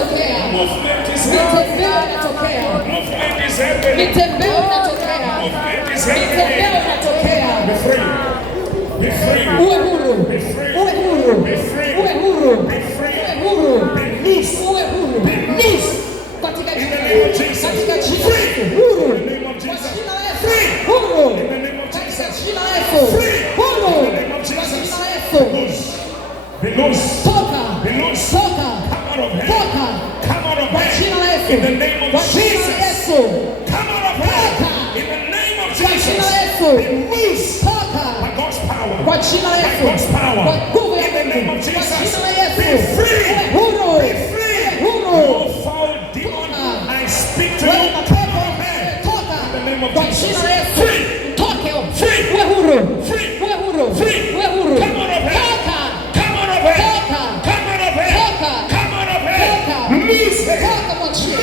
inatokea. Mitembeo inatokea. Mitembeo inatokea. Mitembeo inatokea. Uwe huru. Uwe huru. Uwe huru. Uwe huru. Uwe huru. Katika jina la Yesu. Katika jina la Yesu. Huru. Kwa jina la Yesu. Huru. Katika jina la Yesu. Huru. Kwa jina la Yesu. Toka. Toka. Toka. Kwa jina la Yesu. Kwa jina la Yesu. Toka. Kwa jina la Yesu. Toka. Kwa jina la Yesu. Kwa nguvu ya Mungu. Kwa jina la Yesu. Huru. Huru. I speak to you. Kwa jina la Yesu. Toke. Uwe huru. Uwe huru. Uwe huru. Toka. Toka. Toka. Toka. Toka kwa jina.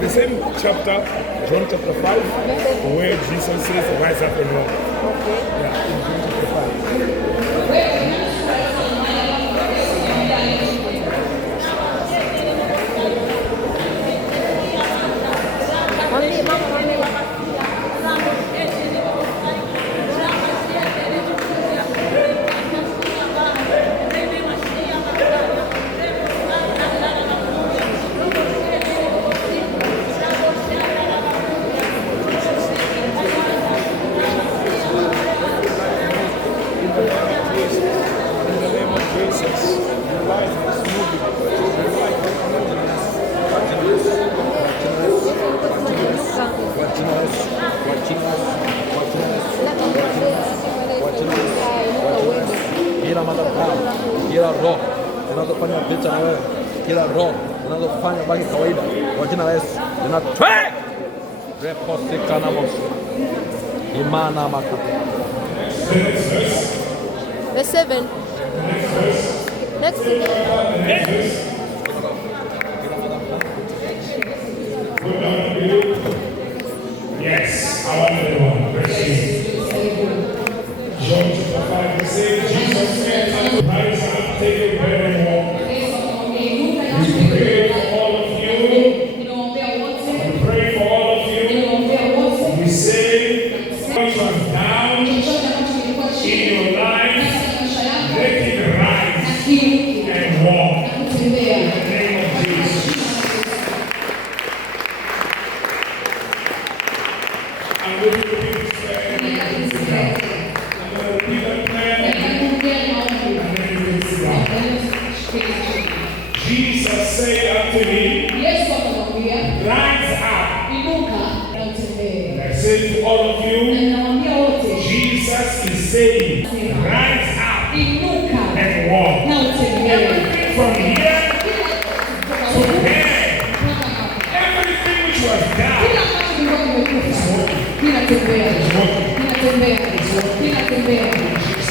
The same chapter, John chapter 5, where Jesus says, rise up and walk. Yeah, in John chapter 5. Kila madhabahu, kila roho zinazofanya vita na wewe, kila roho zinazofanya baki kawaida, kwa jina la Yesu zinatwe reposika na moshi imana makata. Verse 7. Next. Yes, I want everyone. John chapter 5, he said, Jesus said, rise up, take your bed and walk. We pray for all of you. We pray for all of you. We say, what you have down in your life, let it rise and walk. saying, rise up Inuka and walk. na utembee. Everything from here to there, Mpaka hapa. everything which was down Kila ambacho kilikuwa kimekufa kinatembea. Kinatembea. Kinatembea.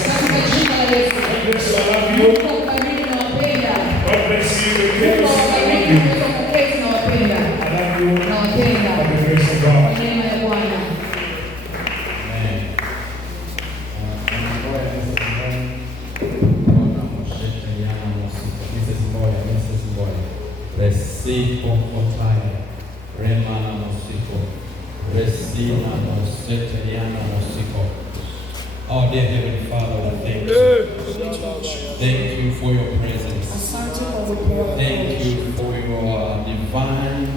Katika jina la Yesu. God bless you, I love you. Mungu awabariki na wapenda. God bless you, the Mungu kids, I awabariki love you. na wapenda na wapenda. I love you. Na wapenda. By the grace of God. Kwa neema ya Bwana. Receive comfortaya, remana mosiko, resina moseteliana mosiko. Oh dear Heavenly Father, I thank you. Thank you for your presence. Asante kwa uwepo wako. Thank you for your divine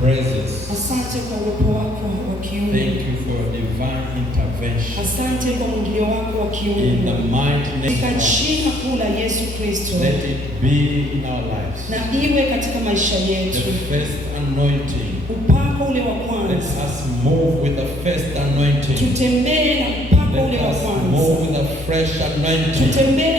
presence. Asante kwa uwepo wako wa kiungu. Thank you for your divine intervention. Asante kwa mwingilio wako wa In the kiungu. mighty name Katika of jina kuu la Yesu Kristo. let it be in our lives. Na iwe katika maisha The yetu. first anointing. Upako ule wa Let kwanza. us move with the first anointing. Tutembee na upako Let ule wa us kwanza. move with the fresh anointing. Tutembee